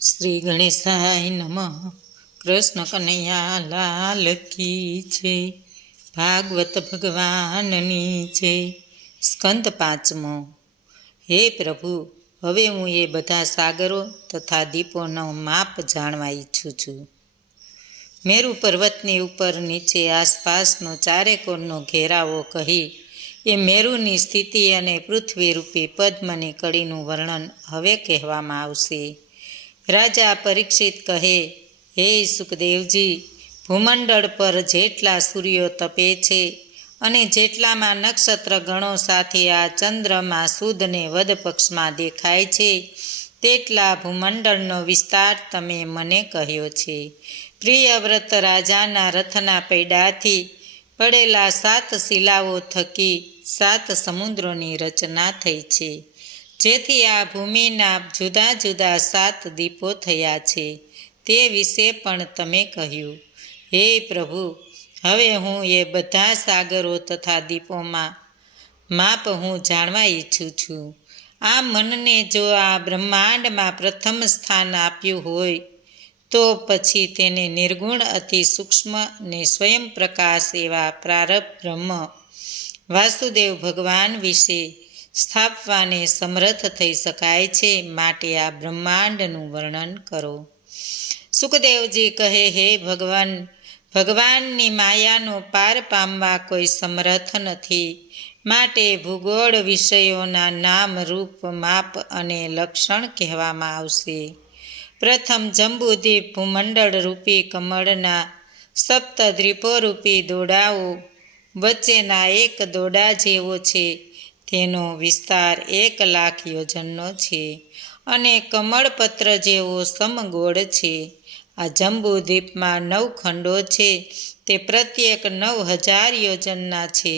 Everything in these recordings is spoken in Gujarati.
શ્રી ગણેશાય નમઃ. કૃષ્ણ કનૈયા લાલ કી છે. ભાગવત ભગવાનની છે. સ્કંદ પાંચમો. હે પ્રભુ, હવે હું એ બધા સાગરો તથા દીપોનો માપ જાણવા ઈચ્છું છું. મેરુ પર્વતની ઉપર નીચે આસપાસનો ચારેકોરનો ઘેરાવો કહી એ મેરુની સ્થિતિ અને પૃથ્વીરૂપી પદ્મની કડીનું વર્ણન હવે કહેવામાં આવશે. રાજા પરીક્ષિત કહે, હે સુખદેવજી, ભૂમંડળ પર જેટલા સૂર્યો તપે છે અને જેટલામાં નક્ષત્ર ગણો સાથે આ ચંદ્રમાં સુદને વદ પક્ષમાં દેખાય છે, તેટલા ભૂમંડળનો વિસ્તાર તમે મને કહ્યો છે. પ્રિયવ્રત રાજાના રથના પૈડાથી પડેલા 7 શિલાઓ થકી 7 સમુદ્રોની રચના થઈ છે, જેથી આ ભૂમિના જુદા જુદા 7 દીપો થયા છે, તે વિશે પણ તમે કહ્યું. હે પ્રભુ, હવે હું એ બધા સાગરો તથા દીપોમાં માપ હું જાણવા ઈચ્છું છું. આ મનને જો આ બ્રહ્માંડમાં પ્રથમ સ્થાન આપ્યું હોય તો પછી તેને નિર્ગુણ અતિ સૂક્ષ્મ ને સ્વયં પ્રકાશ એવા પ્રારબ્ધ બ્રહ્મ વાસુદેવ ભગવાન વિશે સ્થાપવાને સમર્થ થઈ શકાય છે. માટે આ બ્રહ્માંડનું વર્ણન કરો. સુખદેવજી કહે, હે ભગવાન, ભગવાનની માયાનો પાર પામવા કોઈ સમર્થ નથી. માટે ભૂગોળ વિષયોના નામ, રૂપ, માપ અને લક્ષણ કહેવામાં આવશે. પ્રથમ જંબુદ્વીપ ભૂમંડળ રૂપી કમળના 7 દ્વીપોરૂપી દોડાઓ વચ્ચેના એક દોડા જેવો છે. તેનો વિસ્તાર 1,00,000 યોજનનો છે અને કમળપત્ર જેવો સમગોળ છે. આ જંબુદ્વીપમાં 9 ખંડો છે, તે પ્રત્યેક 9,000 યોજનના છે.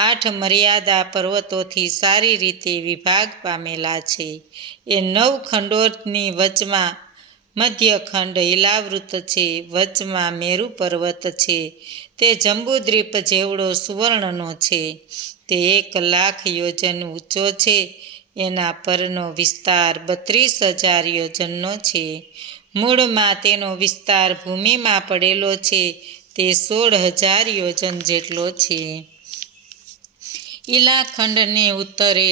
8 મર્યાદા પર્વતોથી સારી રીતે વિભાગ પામેલા છે. એ 9 ખંડોની વચમાં મધ્યખંડ હિલાવૃત છે. વચમાં મેરુ પર્વત છે, તે જંબુદ્વીપ જેવડો સુવર્ણનો છે. તે 1,00,000 યોજન ઊંચો છે. એના પરનો વિસ્તાર 32,000 યોજનનો છે. મૂળમાં તેનો વિસ્તાર ભૂમિમાં પડેલો છે, તે 16,000 યોજન જેટલો છે. ઈલાખંડને ઉત્તરે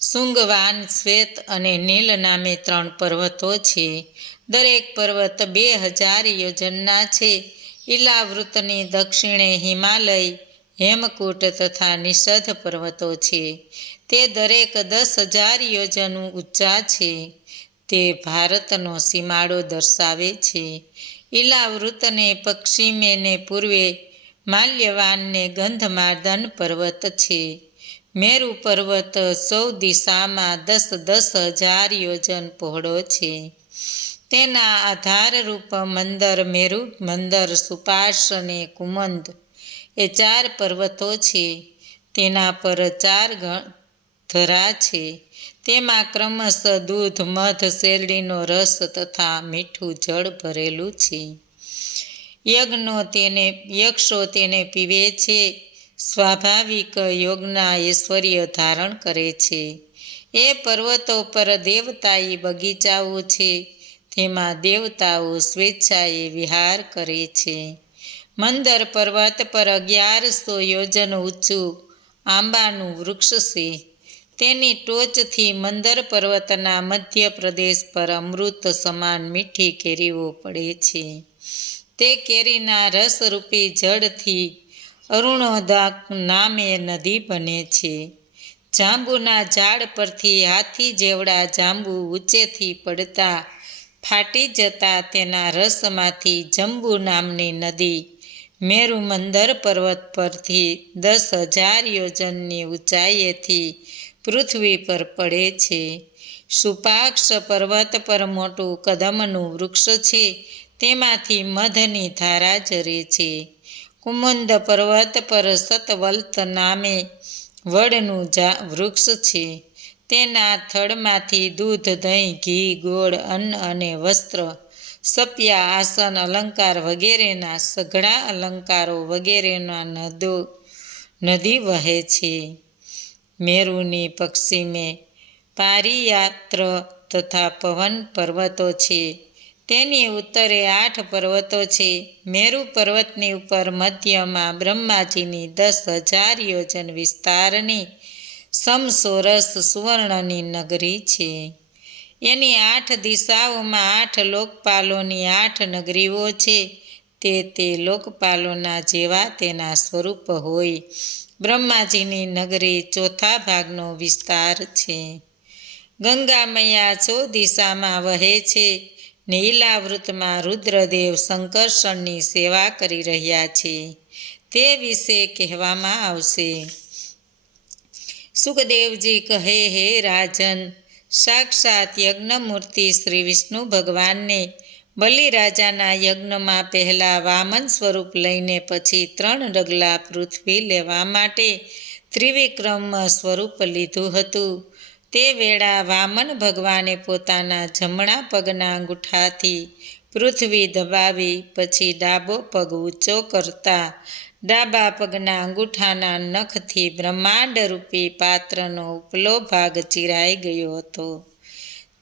શુંગવાન, શ્વેત અને નીલ નામે 3 પર્વતો છે. દરેક પર્વત 2,000 યોજનના છે. ઈલાવૃતની દક્ષિણે હિમાલય, હેમકૂટ તથા નિષધ પર્વતો છે. તે દરેક 10,000 યોજન ઊંચા છે. તે ભારતનો સીમાડો દર્શાવે છે. ઈલાવૃતને પશ્ચિમે ને પૂર્વે માલ્યવાનને ગંધમાર્દન પર્વત છે. મેરુ પર્વત 14 દિશામાં 10,000 યોજન પહોળો છે. તેના આધારરૂપ મંદર, મેરુ મંદર, સુપાર્શ અને કુમંદ એ 4 પર્વતો છે. તેના પર 4 ધરા છે. તેમાં ક્રમશઃ દૂધ, મધ, શેરડીનો રસ તથા મીઠું જળ ભરેલું છે. યક્ષો તેને પીવે છે. સ્વાભાવિક યોગના ઐશ્વર્ય ધારણ કરે છે. એ પર્વતો પર દેવતાયી બગીચાઓ છે. તેમાં દેવતાઓ સ્વેચ્છાએ વિહાર કરે છે. મંદર પર્વત પર 1100 યોજન ઊંચું આંબાનું વૃક્ષ છે. તેની ટોચથી મંદર પર્વતના મધ્ય પ્રદેશ પર અમૃત સમાન મીઠી કેરીઓ પડે છે. તે કેરીના રસરૂપી જળથી અરુણોદક નામે નદી બને છે. જાંબુના ઝાડ પરથી હાથી જેવડા જાંબુ ઊંચેથી પડતા ફાટી જતા તેના રસમાંથી જંબુ નામની નદી મેરુ મંદર પર્વત પરથી 10,000 યોજનની ઊંચાઈએથી પૃથ્વી પર પડે છે. સુપાક્ષ પર્વત પર મોટું કદમનું વૃક્ષ છે. તેમાંથી મધની ધારા ઝરે છે. કુમુંદ પર્વત પર સતવલ્ત નામે વડનું વૃક્ષ છે. તેના થડમાંથી દૂધ, દહીં, ઘી, ગોળ, અન્ન અને વસ્ત્ર, સપ્યા, આસન, અલંકાર વગેરેના સઘળા અલંકારો વગેરેના નદી વહે છે. મેરુની પશ્ચિમે પારિયાત્ર તથા પવન પર્વતો છે. તેની ઉત્તરે 8 પર્વતો છે. મેરુ પર્વતની ઉપર મધ્યમાં બ્રહ્માજીની 10,000 યોજન વિસ્તારની સમસોરસ સુવર્ણની નગરી છે. એની 8 દિશાઓમાં 8 લોકપાલોની 8 નગરીઓ છે. તે લોકપાલોના જેવા તેના સ્વરૂપ હોય. બ્રહ્માજીની નગરી ચોથા ભાગનો વિસ્તાર છે. ગંગા મૈયા 14 દિશામાં વહે છે. નીલાવૃતમાં રુદ્રદેવ સંકર્ષણની સેવા કરી રહ્યા છે. તે વિશે કહેવામાં આવશે. સુખદેવજી કહે, હે રાજન, સાક્ષાત યજ્ઞમૂર્તિ શ્રી વિષ્ણુ ભગવાનને બલિરાજાના યજ્ઞમાં પહેલાં વામન સ્વરૂપ લઈને પછી 3 ડગલા પૃથ્વી લેવા માટે ત્રિવિક્રમ સ્વરૂપ લીધું હતું. તે વેળા વામન ભગવાને પોતાના જમણા પગના અંગૂઠાથી પૃથ્વી દબાવી પછી ડાબો પગ ઊંચો કરતા ડાબા પગના અંગૂઠાના નખથી બ્રહ્માંડરૂપી પાત્રનો ઉપલો ભાગ ચીરાઈ ગયો હતો.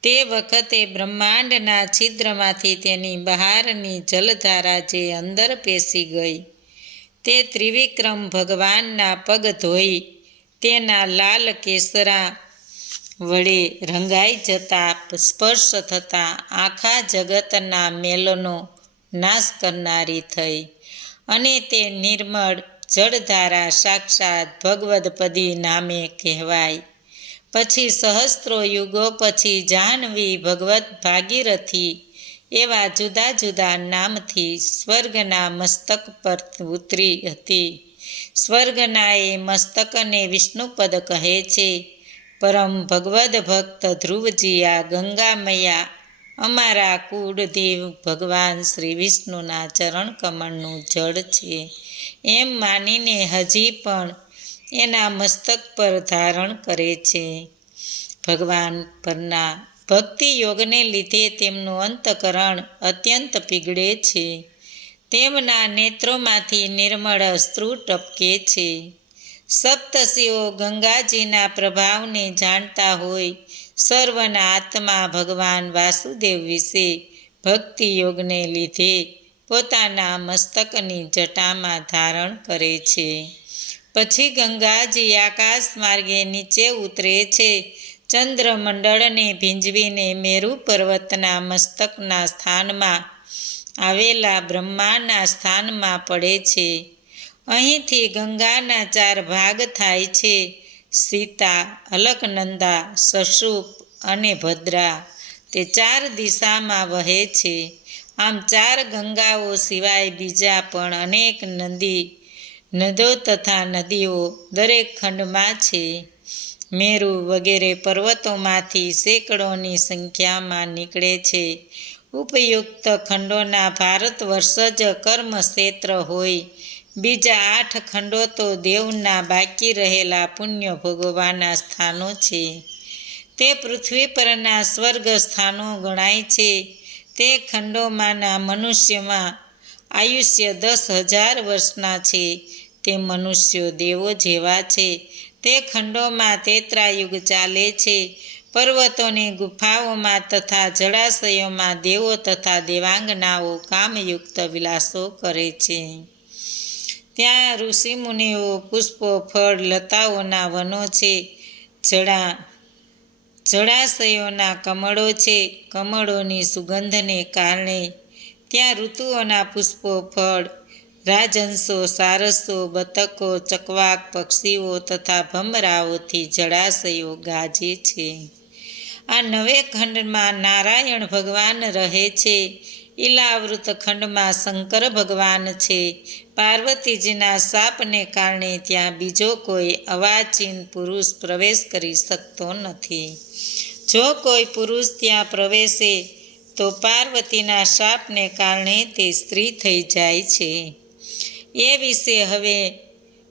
તે વખતે બ્રહ્માંડના છિદ્રમાંથી તેની બહારની જલધારા જે અંદર પેસી ગઈ, તે ત્રિવિક્રમ ભગવાનના પગ ધોઈ તેના લાલ કેસરા વડે રંગાઈ જતા સ્પર્શ થતાં આખા જગતના મેલનો નાશ કરનારી થઈ અને તે નિર્મળ જળધારા સાક્ષાત ભગવદપદી નામે કહેવાય. પછી સહસ્ત્રો યુગો પછી જાહ્નવી, ભગવત ભાગીરથી એવા જુદા જુદા નામથી સ્વર્ગના મસ્તક પર ઉતરી હતી. સ્વર્ગના એ મસ્તકને વિષ્ણુપદ કહે છે. પરમ ભગવદ ભક્ત ધ્રુવજી, આ ગંગા મૈયા અમારા કુળદેવ ભગવાન શ્રી વિષ્ણુના ચરણ કમળનું જળ છે એમ માનીને હજી પણ એના મસ્તક પર ધારણ કરે છે. ભગવાન પરના ભક્તિ યોગને લીધે તેમનું અંતકરણ અત્યંત પીગળે છે. તેમના નેત્રોમાંથી નિર્મળ અશ્રુ ટપકે છે. સપ્તર્ષિઓ ગંગાજીના પ્રભાવને જાણતા હોય સર્વના આત્મા ભગવાન વાસુદેવ વિશે ભક્તિ યોગને લીધે પોતાના મસ્તકની જટામાં ધારણ કરે છે. પછી ગંગાજી આકાશ માર્ગે નીચે ઉતરે છે. ચંદ્રમંડળને ભીંજવીને મેરુ પર્વતના મસ્તકના સ્થાનમાં આવેલા બ્રહ્માના સ્થાનમાં પડે છે. અહીંથી ગંગાના 4 ભાગ થાય છે: સીતા, અલકનંદા, સશુપ અને ભદ્રા. તે 4 દિશામાં વહે છે. આમ 4 ગંગાઓ સિવાય બીજા પણ અનેક નદો તથા નદીઓ દરેક ખંડમાં છે. મેરુ વગેરે પર્વતોમાંથી સેંકડોની સંખ્યામાં નીકળે છે. ઉપયુક્ત ખંડોના ભારત વર્ષ જ કર્મક્ષેત્ર હોય. બીજા 8 ખંડો તો દેવના બાકી રહેલા પુણ્ય ભોગવવાના સ્થાનો છે. તે પૃથ્વી પરના સ્વર્ગ સ્થાનો ગણાય છે. તે ખંડોમાંના મનુષ્યમાં આયુષ્ય 10,000 વર્ષના છે. તે મનુષ્યો દેવો જેવા છે. તે ખંડોમાં ત્રેતાયુગ ચાલે છે. પર્વતોની ગુફાઓમાં તથા જળાશયોમાં દેવો તથા દેવાંગનાઓ કામયુક્ત વિલાસો કરે છે. ત્યાં ઋષિમુનિઓ, પુષ્પો, ફળ, લતાઓના વનો છે. જળાશયોના કમળો છે. કમળોની સુગંધને કારણે ત્યાં ઋતુઓના પુષ્પો, ફળ, રાજહંસો, સારસો, બતકો, ચકવાક, પક્ષીઓ તથા ભમરાઓથી જળાશયો ગાજે છે. આ 9 ખંડમાં નારાયણ ભગવાન રહે છે. ઈલાવૃત ખંડમાં શંકર ભગવાન છે. પાર્વતીજીના શાપને કારણે ત્યાં બીજો કોઈ અવાચીન પુરુષ પ્રવેશ કરી શકતો નથી. જો કોઈ પુરુષ ત્યાં પ્રવેશે તો પાર્વતીના શાપને કારણે તે સ્ત્રી થઈ જાય છે. એ વિશે હવે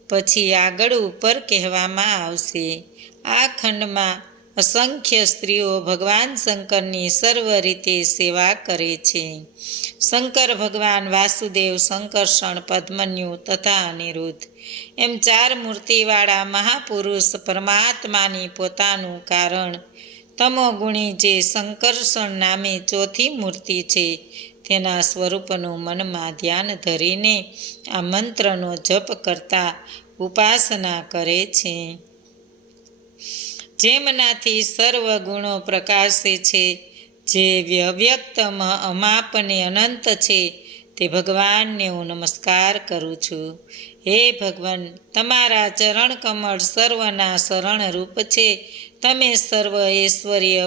પછી આગળ ઉપર કહેવામાં આવશે. આ ખંડમાં અસંખ્ય સ્ત્રીઓ ભગવાન શંકરની સર્વ રીતે સેવા કરે છે. શંકર ભગવાન વાસુદેવ, સંકર્ષણ, પદ્મન્યુ તથા અનિરુદ્ધ એમ 4 મૂર્તિવાળા મહાપુરુષ પરમાત્માની પોતાનું કારણ તમોગુણી જે સંકર્ષણ નામે ચોથી મૂર્તિ છે, તેના સ્વરૂપનું મનમાં ધ્યાન ધરીને આ મંત્રનો જપ કરતા ઉપાસના કરે છે. જેમનાથી સર્વ ગુણો પ્રકાશે છે, જે અવ્યક્ત અમાપ અને અનંત છે, તે ભગવાનને હું નમસ્કાર કરું છું. હે ભગવાન, તમારા ચરણ કમળ સર્વના શરણરૂપ છે. તમે સર્વ ઐશ્વર્ય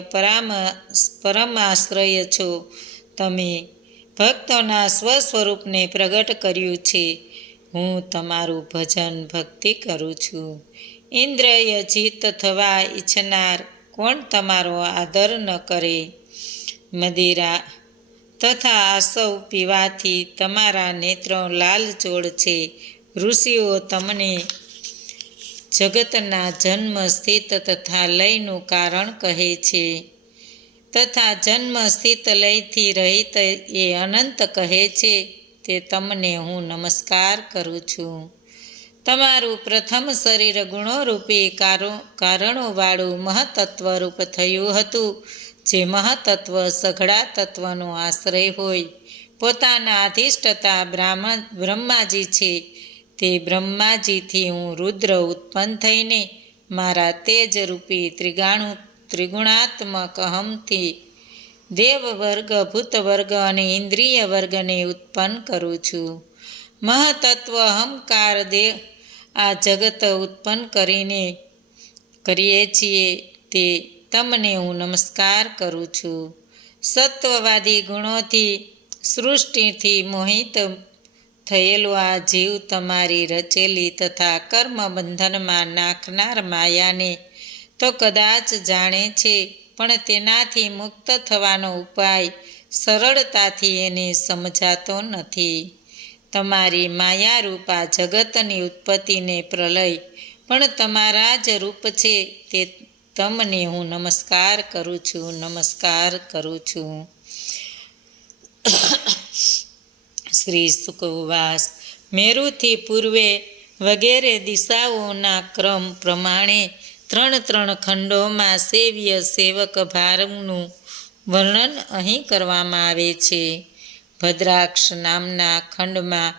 પરમાશ્રય છો. તમે ભક્તોના સ્વસ્વરૂપને પ્રગટ કર્યું છે. હું તમારું ભજન ભક્તિ કરું છું. ઇન્દ્રિય જીત થવા ઈચ્છનાર કોણ તમારો આદર ન કરે? મદિરા તથા આસવ પીવાથી તમારા નેત્રો લાલચોળ છે. ઋષિઓ તમને જગતના જન્મ, સ્થિત તથા લયનું કારણ કહે છે, તથા જન્મ સ્થિત લયથી રહિત એ અનંત કહે છે. તે તમને હું નમસ્કાર કરું છું. તમારું પ્રથમ શરીર ગુણોરૂપી કારણોવાળું મહતત્વરૂપ થયું હતું. જે મહતત્વ સઘળા તત્વનો આશ્રય હોય, પોતાના અધિષ્ઠતા બ્રહ્માજી છે. તે બ્રહ્માજીથી હું રુદ્ર ઉત્પન્ન થઈને મારા તેજરૂપી ત્રિગુણાત્મક અહમથી દેવવર્ગ, ભૂતવર્ગ અને ઇન્દ્રિય વર્ગને ઉત્પન્ન કરું છું. મહતત્વ અહંકાર આ જગત ઉત્પન્ન કરીએ છીએ, તે તમને હું નમસ્કાર કરું છું. સત્વવાદી ગુણોથી સૃષ્ટિથી મોહિત થયેલો આ જીવ તમારી રચેલી તથા કર્મ બંધનમાં નાખનાર માયાને તો કદાચ જાણે છે, પણ તેનાથી મુક્ત થવાનો ઉપાય સરળતાથી એને સમજાતો નથી. તમારી માયારૂપા જગતની ઉત્પત્તિને પ્રલય પણ તમારા જ રૂપ છે. તે તમને હું નમસ્કાર કરું છું, નમસ્કાર કરું છું. શ્રી શુક ઉવાસ. મેરુથી પૂર્વે વગેરે દિશાઓના ક્રમ પ્રમાણે 3 ખંડોમાં સેવ્ય સેવક ભાવનું વર્ણન અહીં કરવામાં આવે છે. ભદ્રાક્ષ નામના ખંડમાં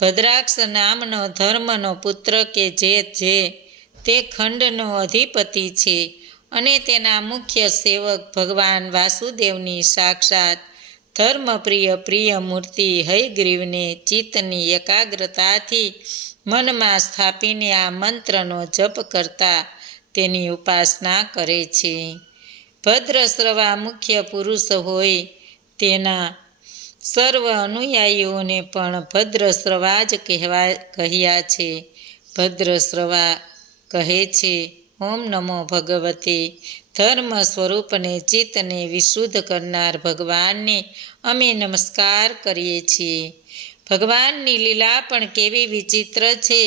ભદ્રાક્ષ નામનો ધર્મનો પુત્ર કે જે તે ખંડનો અધિપતિ છે અને તેના મુખ્ય સેવક ભગવાન વાસુદેવની સાક્ષાત ધર્મપ્રિય મૂર્તિ હયગ્રીવને ચિત્તની એકાગ્રતાથી મનમાં સ્થાપીને આ મંત્રનો જપ કરતા તેની ઉપાસના કરે છે. ભદ્રશ્રવા મુખ્ય પુરુષ હોય, તેના સર્વ અનુયાયીઓને પણ ભદ્રશ્રવા જ કહ્યા છે. ભદ્રશ્રવા કહે છે, ઓમ નમો ભગવતે ધર્મ સ્વરૂપને ચિત્તને વિશુદ્ધ કરનાર ભગવાનને અમે નમસ્કાર કરીએ છીએ. ભગવાનની લીલા પણ કેવી વિચિત્ર છે.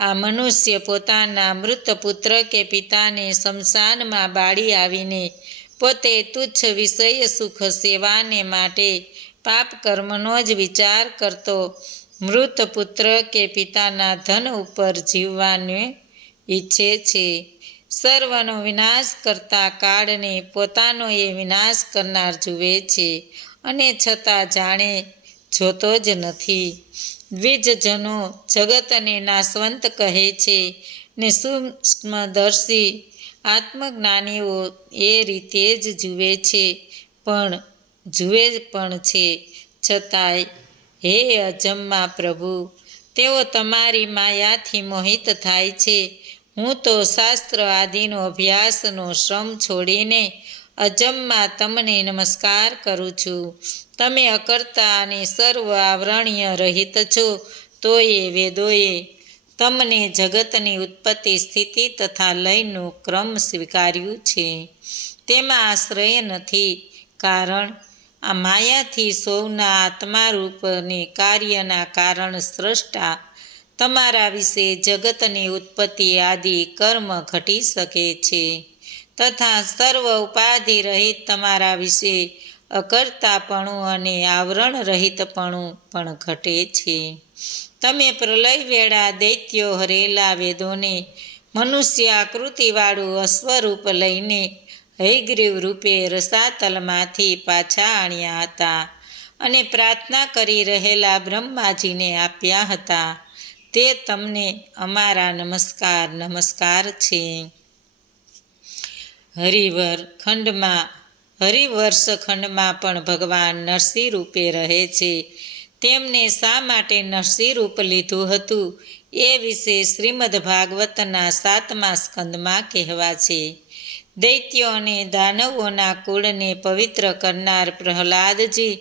આ મનુષ્ય પોતાના મૃત પુત્ર કે પિતાને સ્મશાનમાં બાળી આવીને પોતે તુચ્છ વિષય સુખ સેવાને માટે પાપ કર્મનો જ વિચાર કરતો મૃત પુત્ર કે પિતાના ધન ઉપર જીવવાને ઈચ્છે છે. સર્વનો વિનાશ કરતા કાળને પોતાનો એ વિનાશ કરનાર જુએ છે અને છતાં જાણે જોતો જ નથી. દ્વિજજનો જગતને નાશવંત કહે છે ને સૂક્ષ્મદર્શી આત્મજ્ઞાનીઓ એ રીતે જ જુએ પણ છે. છતાંય હે અજમ્મા પ્રભુ, તેઓ તમારી માયાથી મોહિત થાય છે. હું તો શાસ્ત્ર આદિનો અભ્યાસનો શ્રમ છોડીને અજમ્મા તમને નમસ્કાર કરું છું. તમે અકર્તા અને સર્વ આવરણ્ય રહિત છો, તો એ વેદોએ તમને જગતની ઉત્પત્તિ, સ્થિતિ તથા લયનું ક્રમ સ્વીકાર્યું છે. તેમાં આશ્રય નથી, કારણ આ માયાથી સૌના આત્મારૂપ અને કાર્યના કારણ સ્રષ્ટા તમારા વિશે જગતની ઉત્પત્તિ આદિ કર્મ ઘટી શકે છે, તથા સર્વ ઉપાધિ રહિત તમારા વિશે અકર્તાપણું અને આવરણ રહિતપણું પણ ઘટે છે. તમે પ્રલય વેળા દૈત્યો હરેલા વેદોને મનુષ્ય આકૃતિવાળું અશ્વરૂપ લઈને હયગ્રીવ રૂપે રસાતલમાંથી પાછા આણ્યા હતા અને પ્રાર્થના કરી રહેલા બ્રહ્માજીને આપ્યા હતા. તે તમને અમારા નમસ્કાર નમસ્કાર છે. હરિવર્ષ ખંડમાં પણ ભગવાન નરસિંહ રૂપે રહે છે. તેમને શા માટે નરસિંહ રૂપ લીધું હતું એ વિશે શ્રીમદ ભાગવતના 7મા સ્કંદમાં કહેવા છે. દૈત્યો અને દાનવોના કુળને પવિત્ર કરનાર પ્રહલાદજી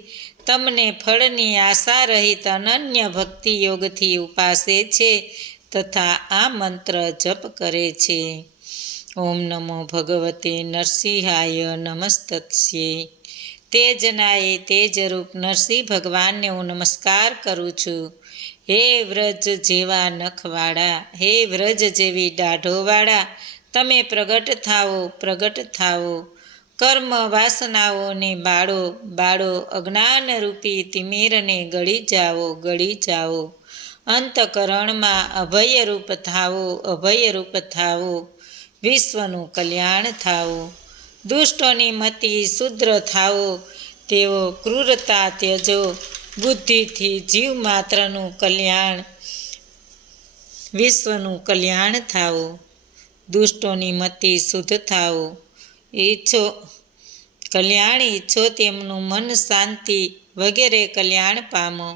તમને ફળની આશા રહિત અનન્ય ભક્તિ યોગથી ઉપાસે છે તથા આ મંત્ર જપ કરે છે. ઓમ નમો ભગવતે નરસિંહાય નમસ્તસ્યૈ. તેજનાય તેજરૂપ નરસિંહ ભગવાનને હું નમસ્કાર કરું છું. હે વ્રજ જેવા નખવાળા, હે વ્રજ જેવી દાઢોવાળા, તમે પ્રગટ થાઓ પ્રગટ થાઓ. કર્મ વાસનાઓને બાળો અજ્ઞાનરૂપી તિમિરને ગળી જાઓ. અંતકરણમાં અભયરૂપ થાઓ. વિશ્વનું કલ્યાણ થાઓ. દુષ્ટોની મતિ શુદ્ર થાઓ. તેઓ ક્રૂરતા ત્યજો. બુદ્ધિથી જીવ માત્રનું કલ્યાણ, વિશ્વનું કલ્યાણ થાઓ. દુષ્ટોની મતિ શુદ્ધ થાઓ. કલ્યાણ ઈચ્છો તેમનું મન શાંતિ વગેરે કલ્યાણ પામો.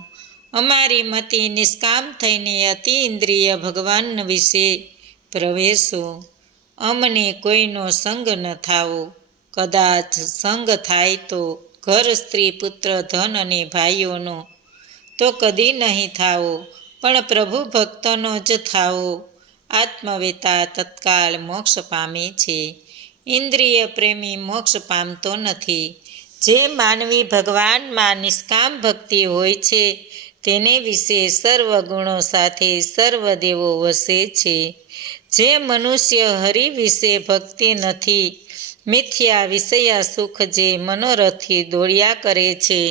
અમારી મતિ નિષ્કામ થઈને અતિ ઇન્દ્રિય ભગવાન વિશે પ્રવેશો. અમને કોઈનો સંગ ન થાવો. કદાચ સંગ થાય તો ઘર, સ્ત્રી, પુત્ર, ધન અને ભાઈઓનો તો કદી નહીં થાવો, પણ પ્રભુ ભક્તનો જ થાવો. આત્મવેતા તત્કાળ મોક્ષ પામે છે. ઇન્દ્રિય પ્રેમી મોક્ષ પામતો નથી. જે માનવી ભગવાનમાં નિષ્કામ ભક્તિ હોય છે તેને વિશે સર્વ ગુણો સાથે સર્વ દેવો વસે છે. જે મનુષ્ય હરિ વિશે ભક્તિ નથી, મિથ્યા વિષયા સુખ જે મનોરથથી દોડ્યા કરે છે,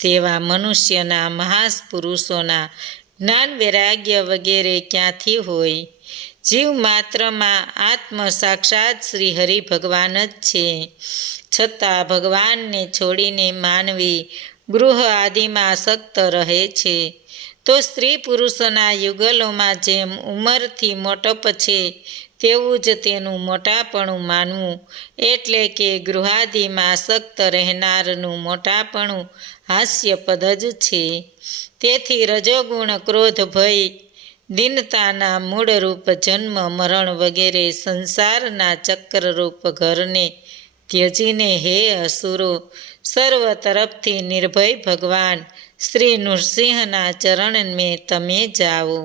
તેવા મનુષ્યના મહાપુરુષોના જ્ઞાન વૈરાગ્ય વગેરે ક્યાંથી હોય? જીવ માત્રમાં આત્મ સાક્ષાત શ્રી હરિ ભગવાન જ છે. છતાં ભગવાનને છોડીને માનવી ગૃહ આદિમાં આસક્ત રહે છે. તો સ્ત્રી પુરુષોના યુગલોમાં જેમ ઉંમરથી મોટપ છે તેવું જ તેનું મોટાપણું માનવું, એટલે કે ગૃહાદિમાં આસક્ત રહેનારનું મોટાપણું હાસ્યપદ જ છે. તેથી રજોગુણ, ક્રોધ, ભય, દીનતાના મૂળરૂપ જન્મ મરણ વગેરે સંસારના ચક્રરૂપ ઘરને ત્યજીને હે અસુરો, સર્વ તરફથી નિર્ભય ભગવાન શ્રી નૃસિંહના ચરણને તમે જાઓ.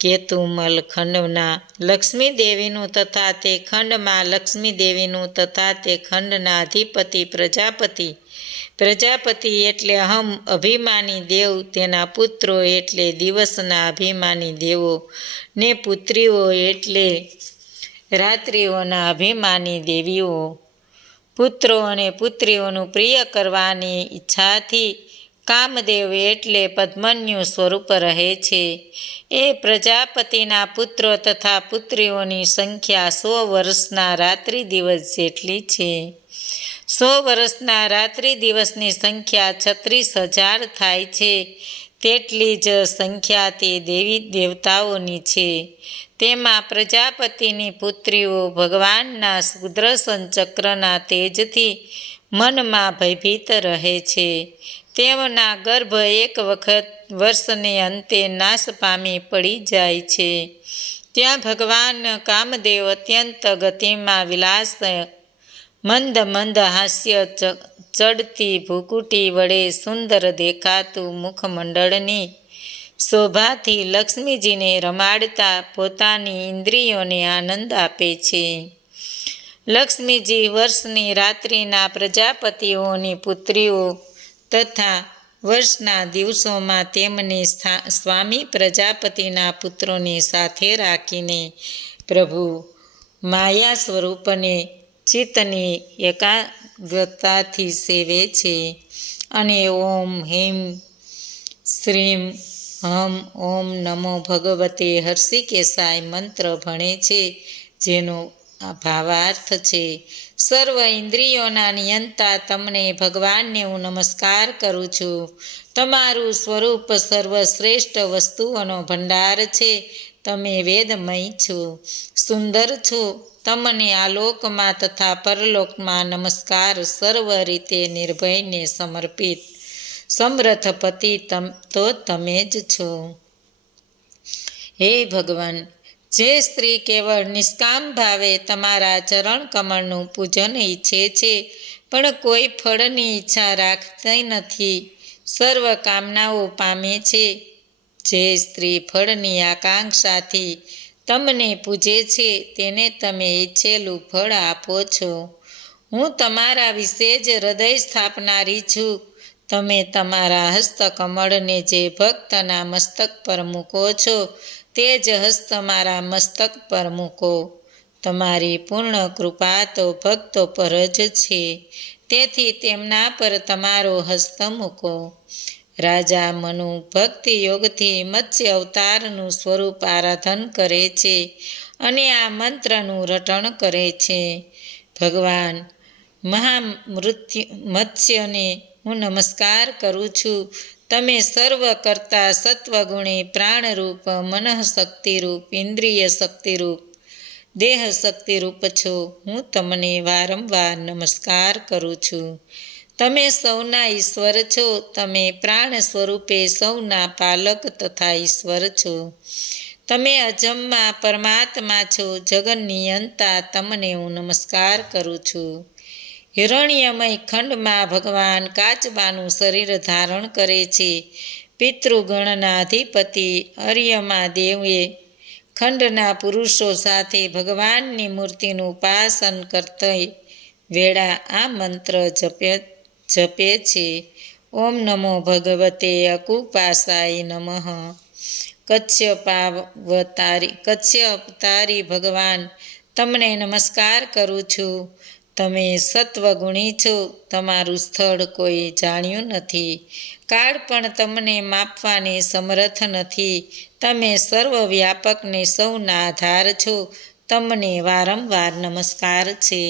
કેતુમલ ખંડના લક્ષ્મીદેવીનું તથા તે ખંડમાં લક્ષ્મીદેવીનું તથા તે ખંડના અધિપતિ પ્રજાપતિ એટલે અહમ અભિમાની દેવ, તેના પુત્રો એટલે દિવસના અભિમાની દેવો, ને પુત્રીઓ એટલે રાત્રિઓના અભિમાની દેવીઓ. પુત્રો અને પુત્રીઓનું પ્રિય કરવાની ઈચ્છાથી કામદેવ એટલે પદ્મન્યુ સ્વરૂપ રહે છે. એ પ્રજાપતિના પુત્રો તથા પુત્રીઓની સંખ્યા 100 વર્ષના રાત્રિ દિવસ જેટલી છે. 100 વર્ષના રાત્રિ દિવસની સંખ્યા 36,000 થાય છે. તેટલી જ સંખ્યા તે દેવી દેવતાઓની છે. તેમાં પ્રજાપતિની પુત્રીઓ ભગવાનના સુદર્શન ચક્રના તેજથી મનમાં ભયભીત રહે છે. તેમના ગર્ભ એક વખત વર્ષને અંતે નાશ પામી પડી જાય છે. ત્યાં ભગવાન કામદેવ અત્યંત ગતિમાં વિલાસ મંદ હાસ્ય ચડતી ભૃકુટી વડે સુંદર દેખાતું મુખમંડળની શોભાથી લક્ષ્મીજીને રમાડતા પોતાની ઇન્દ્રિયોને આનંદ આપે છે. લક્ષ્મીજી વર્ષની રાત્રિના પ્રજાપતિઓની પુત્રીઓ તથા વર્ષના દિવસોમાં તેમને સ્વામી પ્રજાપતિના પુત્રોને સાથે રાખીને પ્રભુ માયા સ્વરૂપને ચિત્તની એકાગ્રતાથી સેવે છે અને ઓમ હીમ શ્રીમ હમ ઓમ નમો ભગવતે હર્ષિકેશાય મંત્ર ભણે છે, જેનો ભાવાર્થ છે. સર્વ ઇન્દ્રિયોના નિયંતા તમને ભગવાનને હું નમસ્કાર કરું છું. તમારું સ્વરૂપ સર્વશ્રેષ્ઠ વસ્તુઓનો ભંડાર છે. તમે વેદમય છો, સુંદર છો. તમને આલોકમાં તથા પરલોકમાં નમસ્કાર. સર્વ રીતે નિર્ભયને સમર્પિત સમર્થ પતિ તો તમે જ છો. હે ભગવાન, જે સ્ત્રી કેવળ નિષ્કામ ભાવે તમારા ચરણ કમળનું પૂજન ઈચ્છે છે, પણ કોઈ ફળની ઈચ્છા રાખતી નથી, સર્વ કામનાઓ પામે છે. જે સ્ત્રી ફળની આકાંક્ષાથી તમને પૂજે છે, તેને તમે ઈચ્છેલું ફળ આપો છો. હું તમારા વિશે જ હૃદય સ્થાપનારી છું. તમે તમારા હસ્તકમળને જે ભક્તના મસ્તક પર મૂકો છો, તે જ હસ્ત મારા મસ્તક પર મૂકો. તમારી પૂર્ણ કૃપા તો ભક્તો પર જ છે, તેથી તેમના પર તમારો હસ્ત મૂકો. રાજા મનુ ભક્તિ યોગથી મત્સ્ય અવતારનું સ્વરૂપ આરાધન કરે છે અને આ મંત્રનું રટણ કરે છે. ભગવાન મત્સ્યને હું નમસ્કાર કરું છું. તમે સર્વ કરતા સત્વગુણી પ્રાણરૂપ, મનઃશક્તિરૂપ, ઇન્દ્રિય શક્તિરૂપ, દેહ શક્તિરૂપ છો. હું તમને વારંવાર નમસ્કાર કરું છું. તમે સૌના ઈશ્વર છો. તમે પ્રાણ સ્વરૂપે સૌના પાલક તથા ઈશ્વર છો. તમે અજમ્મા પરમાત્મા છો, જગન્નિયંતા. તમને હું નમસ્કાર કરું છું. હિરણ્યમય ખંડમાં ભગવાન કાચબાનું શરીર ધારણ કરે છે. પિતૃગણના અધિપતિ અર્યમા દેવે ખંડના પુરુષો સાથે ભગવાનની મૂર્તિનું ઉપાસન કરતી વેળા આ મંત્ર જપે છે. ઓમ નમો ભગવતે અકુપાસાય નમઃ. કચ્છપતારી ભગવાન, તમને નમસ્કાર કરું છું. તમે સત્વગુણી છો. તમારું સ્થળ કોઈ જાણ્યું નથી. કાળ પણ તમને માપવાને સમર્થ નથી. તમે સર્વવ્યાપકને સૌના આધાર છો. તમને વારંવાર નમસ્કાર છે.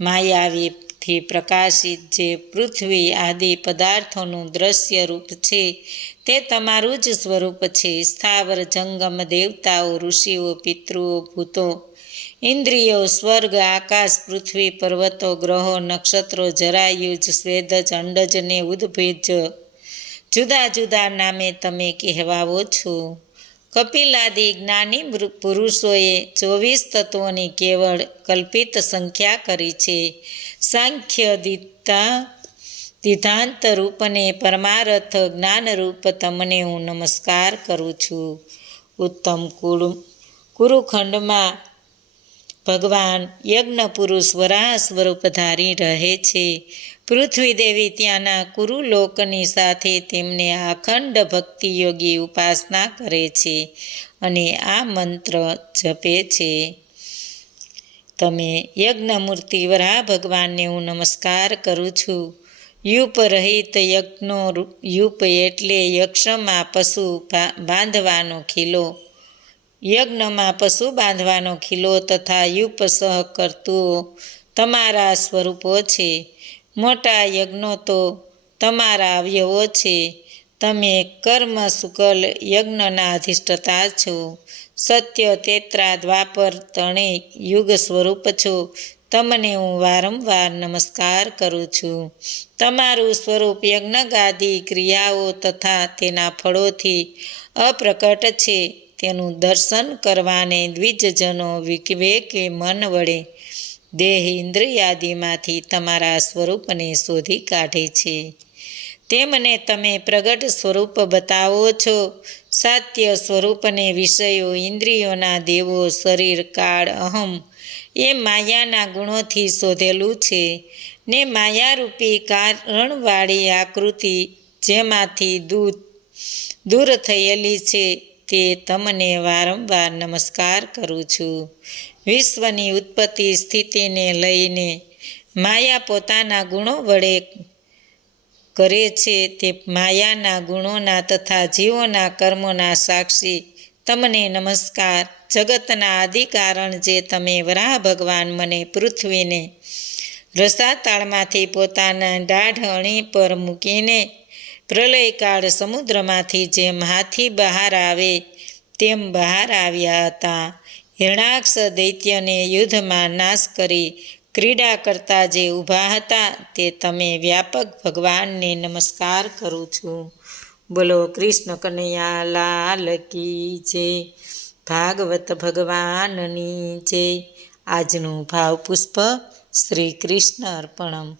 માયાવીથી પ્રકાશિત જે પૃથ્વી આદિ પદાર્થોનું દ્રશ્ય રૂપ છે, તે તમારું જ સ્વરૂપ છે. સ્થાવર જંગમ, દેવતાઓ, ઋષિઓ, પિતૃઓ, ભૂતો, ઇન્દ્રિયો, સ્વર્ગ, આકાશ, પૃથ્વી, પર્વતો, ગ્રહો, નક્ષત્રો, જરાયુજ, સ્વેદજ, અંડજ ને ઉદ્ભિજ જુદા જુદા નામે તમે કહેવાઓ છો. કપિલાદિ જ્ઞાની પુરુષોએ 24 તત્વોની કેવળ કલ્પિત સંખ્યા કરી છે. સાંખ્ય સિદ્ધાંત રૂપને પરમાર્થ જ્ઞાનરૂપ તમને હું નમસ્કાર કરું છું. ઉત્તમ કુરુખંડમાં ભગવાન યજ્ઞ પુરુષ વરાહ સ્વરૂપ ધારી રહે છે. પૃથ્વી દેવી ત્યાંના કુરુલોકની સાથે તેમને અખંડ ભક્તિયોગી ઉપાસના કરે છે અને આ મંત્ર જપે છે. તમે યજ્ઞમૂર્તિ વરાહ ભગવાનને હું નમસ્કાર કરું છું. યુપ રહિત યજ્ઞનો યુપ એટલે યક્ષમાં પશુ બાંધવાનો ખીલો. યજ્ઞમાં પશુ બાંધવાનો ખીલો તથા યુપ સહ કર્તુઓ તમારા સ્વરૂપો છે. મોટા યજ્ઞો તો તમારા અવયવો છે. તમે કર્મ શુકલ યજ્ઞના અધિષ્ઠતા છો. સત્ય, તેત્રા, દ્વાપર ત્રણેય યુગ સ્વરૂપ છો. તમને હું વારંવાર નમસ્કાર કરું છું. તમારું સ્વરૂપ યજ્ઞગાદી ક્રિયાઓ તથા તેના ફળોથી અપ્રકટ છે. તેનું દર્શન કરવાને દ્વિજજનો વિવેકે મન વડે દેહ ઇન્દ્રિયાદિમાંથી તમારા સ્વરૂપને શોધી કાઢે છે. તેમને તમે પ્રગટ સ્વરૂપ બતાવો છો. સાત્ય સ્વરૂપને વિષયો, ઇન્દ્રિયોના દેવો, શરીર, કાળ, અહમ એ માયાના ગુણોથી શોધેલું છે ને માયારૂપી કારણવાળી આકૃતિ જેમાંથી દૂર થયેલી છે, તે તમને વારંવાર નમસ્કાર કરું છું. વિશ્વની ઉત્પત્તિ સ્થિતિને લઈને માયા પોતાના ગુણો વડે કરે છે. તે માયાના ગુણોના તથા જીવોના કર્મોના સાક્ષી તમને નમસ્કાર. જગતના આદિકારણ જે તમે વરાહ ભગવાન મને પૃથ્વીને રસાતાળમાંથી પોતાના દાઢ અણી પર મૂકીને પ્રલયકાળ સમુદ્રમાંથી જેમ હાથી બહાર આવે તેમ બહાર આવ્યા હતા. હિરણાક્ષ દૈત્યને યુદ્ધમાં નાશ કરી ક્રીડા કરતા જે ઊભા હતા તે તમે વ્યાપક ભગવાનને નમસ્કાર કરું છું. બોલો કૃષ્ણ કનૈયા લાલ કી જય. ભાગવત ભગવાનની જય. આજનું ભાવ પુષ્પ શ્રી કૃષ્ણ અર્પણમ.